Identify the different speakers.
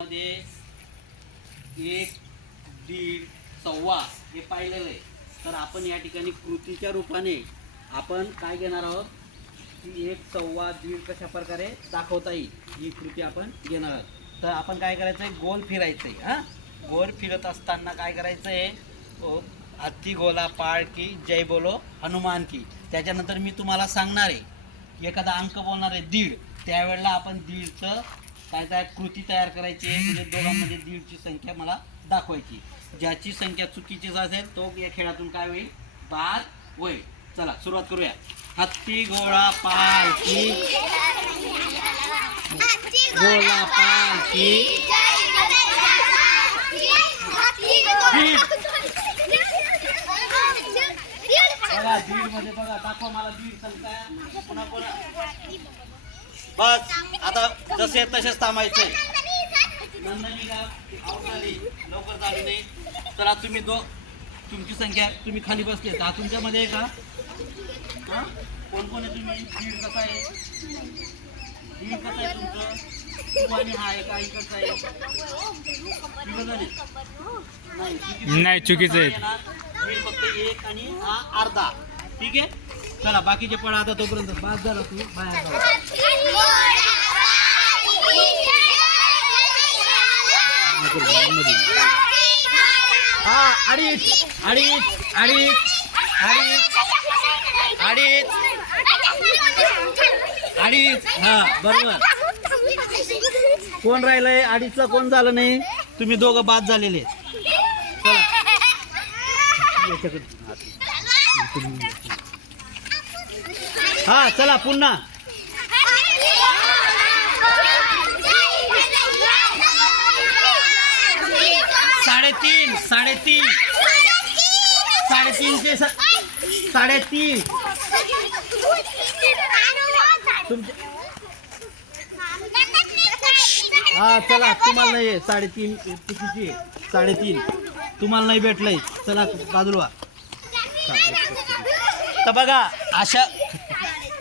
Speaker 1: मध्ये एक दीड सव्वा हे पाहिलेलं आहे. तर आपण या ठिकाणी कृतीच्या रूपाने आपण काय घेणार आहोत? की एक सव्वा दीड कशा प्रकारे दाखवता येईल ही कृती आपण घेणार आहोत. तर आपण काय करायचं आहे गोल फिरायचं आहे हां? गोल फिरत असताना काय करायचं आहे हत्ती गोला पाळ की जय बोलो हनुमान की. त्याच्यानंतर मी तुम्हाला सांगणार आहे एखादा अंक बोलणार आहे दीड. त्यावेळेला आपण दीडचं काय काय कृती तयार करायची आहे म्हणजे दोघांमध्ये दीडची संख्या मला दाखवायची. ज्याची संख्या चुकीचीच असेल तो या खेळातून काय होईल? बाद होईल. चला सुरुवात करूया. हत्ती घोडा पालखी घोडा पालखी बघा दीडमध्ये बघा दाखवा मला दीड संख्या. पुन्हा पुन्हा बस आता जसे तसेच थांबायचंय नंदनीला आऊट झाली लवकर झाली नाही तर आता तुम्ही दो तुमची संख्या तुम्ही खाली बसले. हा तुमच्यामध्ये आहे का? हा? कोण कोण आहे तुम्ही? दीड कसा आहे? दीड कसं आहे तुमचं? तू आणि हा आहे का? इकडचा आहे? नाही, चुकीचं.
Speaker 2: आहे.
Speaker 1: दीड फक्त एक आणि हा अर्धा. ठीक आहे? चला बाकीचे पण आता तोपर्यंत. बाद झाला तू. बाहेर हा अडीच अडीच अडीच अडीच अडीच अडीच. हा बरोबर. कोण राहिलंय? अडीचला कोण झालं नाही? तुम्ही दोघं बाद झालेले. चला. याच्याकडे. हा चला पुन्हा. साडेतीन साडेतीन. साडेतीनशे स- साडेतीन. हा चला तुम्हाला नाही आहे. साडेतीन आहे. साडेतीन. तुम्हाला नाही भेटलंय. चला बाजूला व्हा. तर बघा अशा